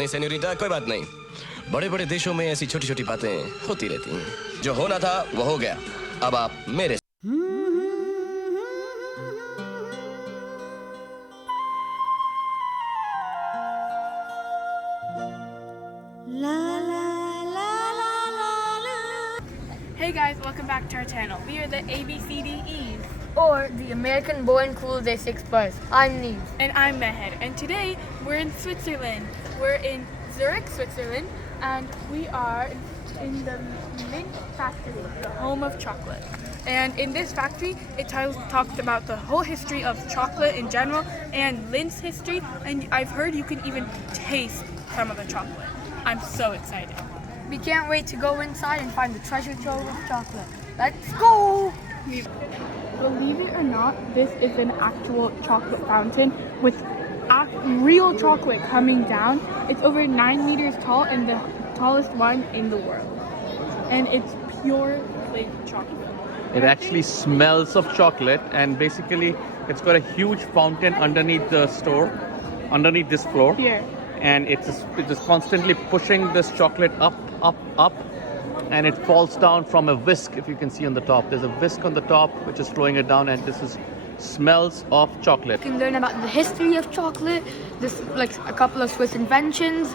नहीं सेन्योरिटा, कोई बात नहीं। बड़े बड़े देशों में ऐसी छोटी छोटी बातें होती रहती हैं। जो होना था वो हो गया। अब आप मेरे Hey guys, welcome back to our channel. We are the ABCDEs. Or the American Born Cool Day 6 Bus. I'm Neve. And I'm Meher. And today we're in Switzerland. We're in Zurich, Switzerland, and we are in the Lindt factory, the home of chocolate. And in this factory, it talks about the whole history of chocolate in general and Lindt's history. And I've heard you can even taste some of the chocolate. I'm so excited. We can't wait to go inside and find the treasure trove of chocolate. Let's go! Believe it or not, this is an actual chocolate fountain with real chocolate coming down. It's over 9 meters tall and the tallest one in the world. And it's pure Lindt chocolate. It actually smells of chocolate, and basically it's got a huge fountain underneath the store, underneath this floor. Here. And it's just constantly pushing this chocolate up, and it falls down from a whisk. If you can see on the top, there's a whisk on the top which is flowing it down, and this is smells of chocolate. You can learn about the history of chocolate, this like a couple of Swiss inventions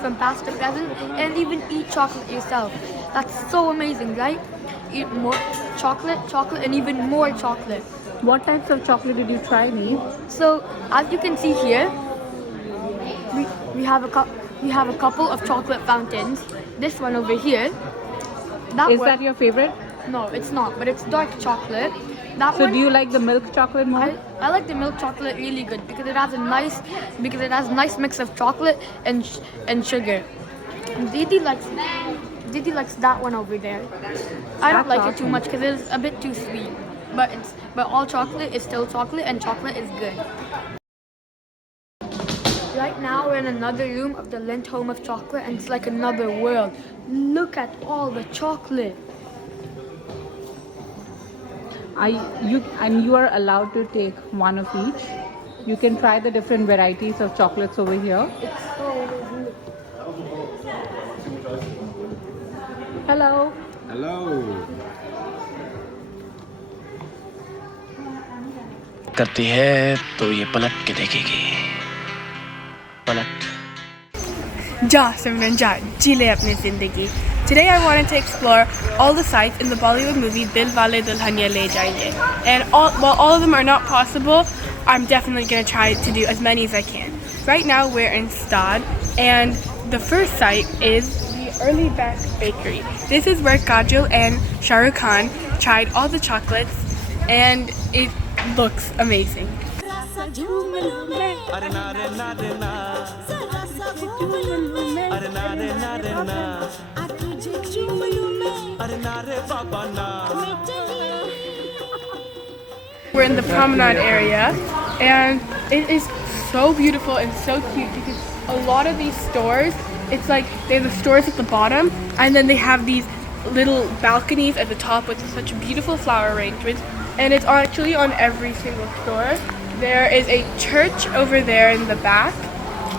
from past to present, and even eat chocolate yourself. That's so amazing, right? Eat more chocolate, and even more chocolate. What types of chocolate did you try, Neve? So as you can see here, we have a couple of chocolate fountains. This one over here. Is that your favorite? No, it's not, but it's dark chocolate. That So one, do you like the milk chocolate more? I like the milk chocolate really good because it has a nice mix of chocolate and sugar. And Didi likes that one over there. I don't That's like it too awesome. much because it's a bit too sweet. But all chocolate is still chocolate, and chocolate is good. Right now we're in another room of the Lindt home of chocolate, and it's like another world. Look at all the chocolate. You are allowed to take one of each. You can try the different varieties of chocolates over here. It's so good. Hello. Hello. करती है तो ये पलट के देखेगी। पलट। Ja Simran Ja, जी ले अपनी ज़िंदगी. Today I wanted to explore all the sites in the Bollywood movie Dil Wale Dulhania Le Jayenge. And while all of them are not possible, I'm definitely going to try to do as many as I can. Right now we're in Stad, and the first site is the Early Back Bakery. This is where Kajol and Shah Rukh Khan tried all the chocolates, and it looks amazing. We're in the promenade area, and it is so beautiful and so cute because a lot of these stores, it's like they have the stores at the bottom, and then they have these little balconies at the top with such beautiful flower arrangements, and it's actually on every single store. There is a church over there in the back.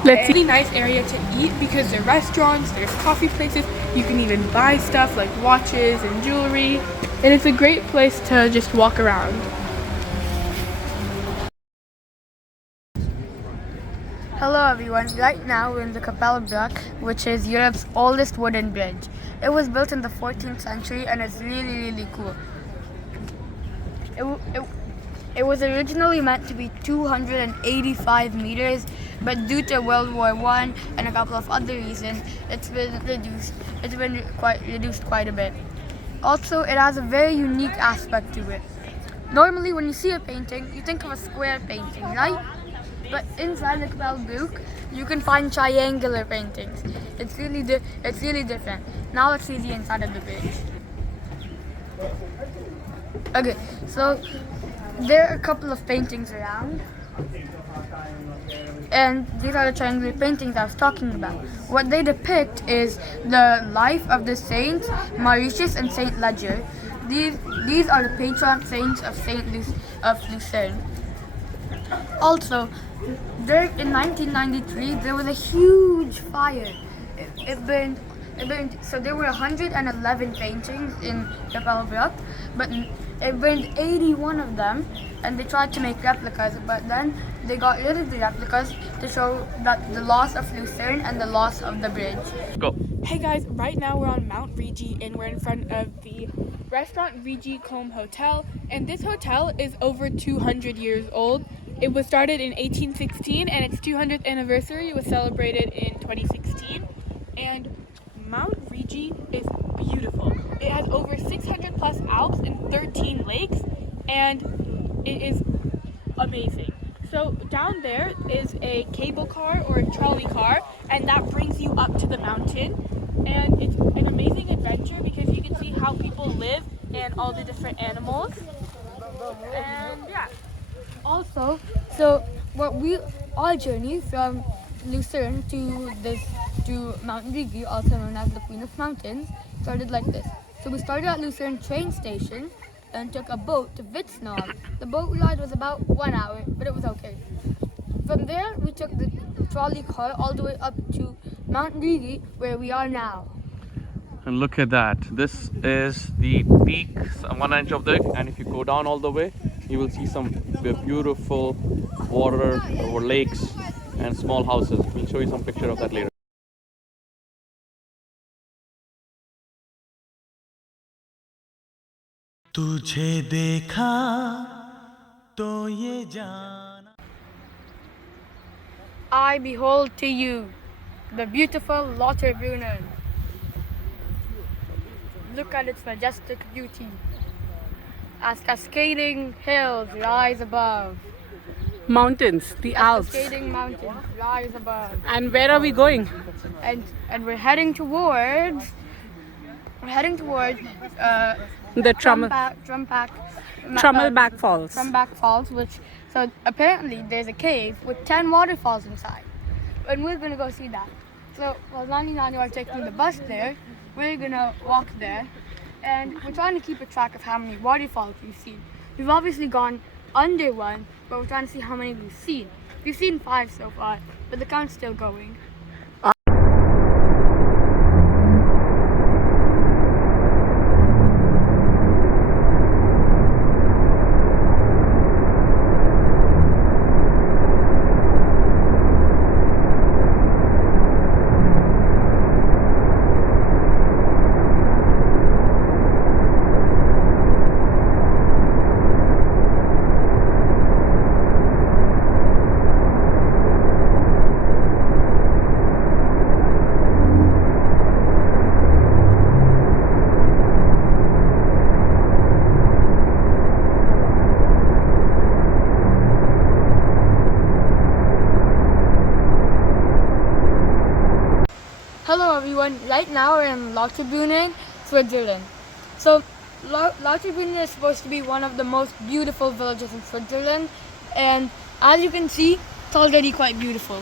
It's a really nice area to eat because there are restaurants, there's coffee places, you can even buy stuff like watches and jewelry, and it's a great place to just walk around. Hello everyone, right now we're in the Kapelbrug, which is Europe's oldest wooden bridge. It was built in the 14th century and it's really cool. It was originally meant to be 285 meters, but due to World War I and a couple of other reasons, it's been reduced quite a bit. Also, it has a very unique aspect to it. Normally when you see a painting, you think of a square painting, right? But inside the Kapelbrug, you can find triangular paintings. It's really different. Now let's see the inside of the bridge. Okay, so there are a couple of paintings around, and these are the triangular paintings I was talking about. What they depict is the life of the saints Mauritius and Saint Ledger. These are the patron saints of Lucerne. Also, There in 1993 there was a huge fire. It burned. So there were 111 paintings in Jebel Brak, but it burned 81 of them, and they tried to make replicas, but then they got rid of the replicas to show that the loss of Lucerne and the loss of the bridge. Go. Hey guys, right now we're on Mount Rigi and we're in front of the restaurant Rigi Combe Hotel, and this hotel is over 200 years old. It was started in 1816 and its 200th anniversary was celebrated in 2016. And Mount Rigi is beautiful. It has over 600 plus Alps and 13 lakes, and it is amazing. So down there is a cable car or a trolley car, and that brings you up to the mountain. And it's an amazing adventure because you can see how people live and all the different animals. And yeah. Also, our journey from Lucerne to Mount Rigi, also known as the Queen of Mountains, started like this. So we started at Lucerne train station and took a boat to Vitsnal. The boat ride was about 1 hour, but it was okay. From there, we took the trolley car all the way up to Mount Rigi, where we are now. And look at that. This is the peak, one inch of the, and if you go down all the way, you will see some beautiful water or lakes and small houses. We'll show you some picture of that later. तुझे देखा तो ये जाना. I behold to you the beautiful Lauterbrunnen. Look at its majestic beauty as cascading hills rise above. Mountains, the Alps. Cascading mountains rise above. And where are we going? And we're heading towards The Trummelback Falls. Trummelback Falls, so apparently there's a cave with 10 waterfalls inside. And we're gonna go see that. So while Nani and Nani are taking the bus there, we're gonna walk there. And we're trying to keep a track of how many waterfalls we've seen. We've obviously gone under one, but we're trying to see how many we've seen. We've seen 5 so far, but the count's still going. Hello everyone, right now we're in Lauterbrunnen, Switzerland. So Lauterbrunnen is supposed to be one of the most beautiful villages in Switzerland, and as you can see, it's already quite beautiful.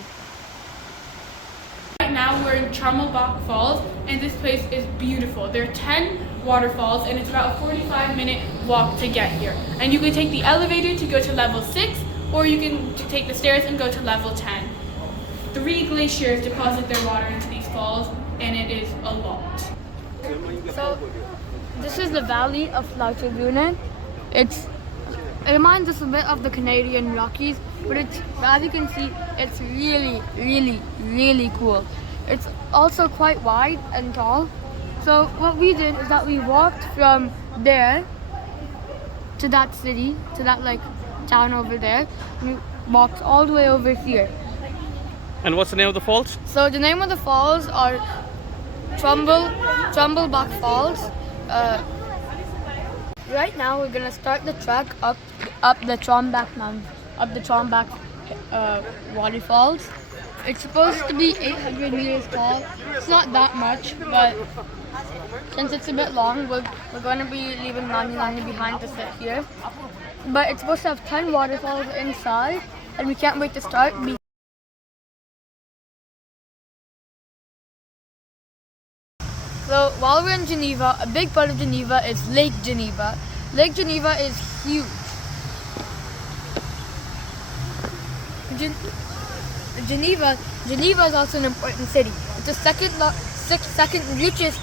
Right now we're in Trummelbach Falls, and this place is beautiful. There are 10 waterfalls, and it's about a 45-minute walk to get here. And you can take the elevator to go to level 6, or you can take the stairs and go to level 10. 3 glaciers deposit their water into these falls, and it is a lot. So this is the valley of Lauterbrunnen. It reminds us a bit of the Canadian Rockies, but as you can see, it's really, really, really cool. It's also quite wide and tall. So what we did is that we walked from there to that city, to that town over there, and we walked all the way over here. And what's the name of the falls? So the name of the falls are Trummelbach Falls. Right now we're gonna start the trek up the Trummelbach Mountain, up the Trummelbach waterfalls. It's supposed to be 800 meters tall. It's not that much, but since it's a bit long, we're gonna be leaving Nani behind to sit here. But it's supposed to have 10 waterfalls inside, and we can't wait to start. So while we're in Geneva, a big part of Geneva is Lake Geneva. Lake Geneva is huge. Geneva is also an important city. It's the second richest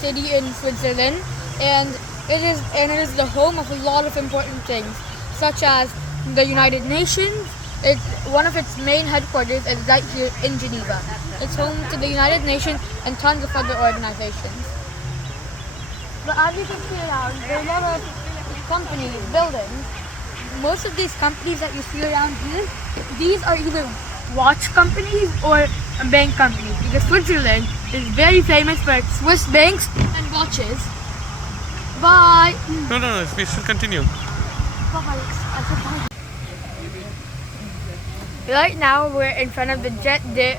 city in Switzerland, and it is the home of a lot of important things, such as the United Nations. One of its main headquarters is right here in Geneva. It's home to the United Nations and tons of other organizations. But as you can see around, there are a lot of companies, buildings. Most of these companies that you see around here, these are either watch companies or bank companies, because Switzerland is very famous for its Swiss banks and watches. Bye! No, we should continue. Right now we're in front of the Jet de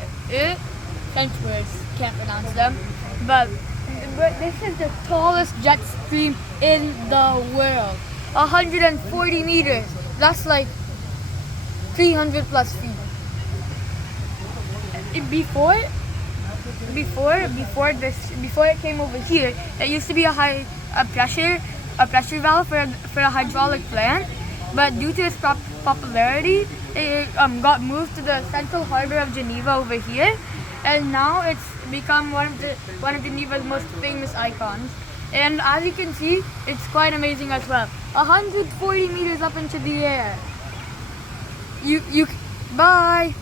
French words, can't pronounce them, but this is the tallest jet stream in the world. 140 meters. That's like 300 plus feet. Before it came over here, it used to be a pressure valve for a hydraulic plant, but due to its popularity, it got moved to the central harbor of Geneva over here, and now it's become one of Geneva's most famous icons. And as you can see, it's quite amazing as well. 140 meters up into the air. Bye.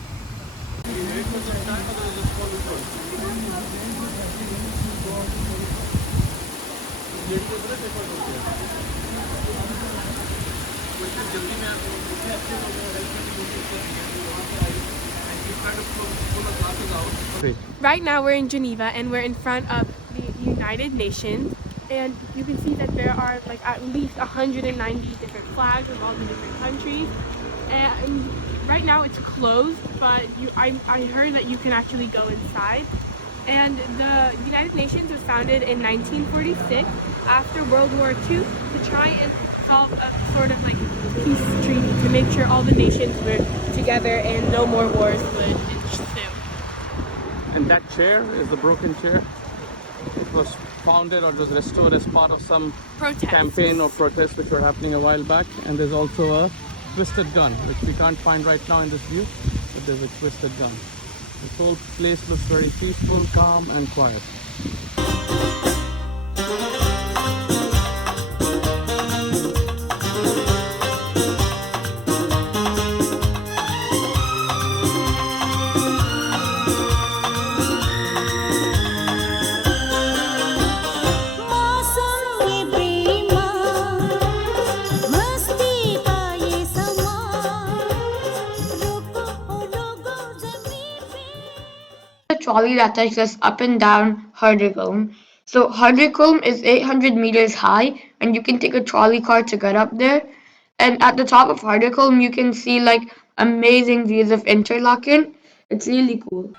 Right now we're in Geneva and we're in front of the United Nations, and you can see that there are like at least 190 different flags of all the different countries. And right now it's closed, but I heard that you can actually go inside. And the United Nations was founded in 1946 after World War II to try and solve a sort of like peace treaty to make sure all the nations were together and no more wars would ensue. And that chair is the broken chair. It was founded or it was restored as part of some Protest. campaign or protest which were happening a while back. And there's also a twisted gun, which we can't find right now in this view, but there's a twisted gun. This whole place looks very peaceful, calm and quiet. Trolley that takes us up and down Harderholm. So Harderholm is 800 meters high, and you can take a trolley car to get up there. And at the top of Harderholm, you can see like amazing views of Interlaken. It's really cool.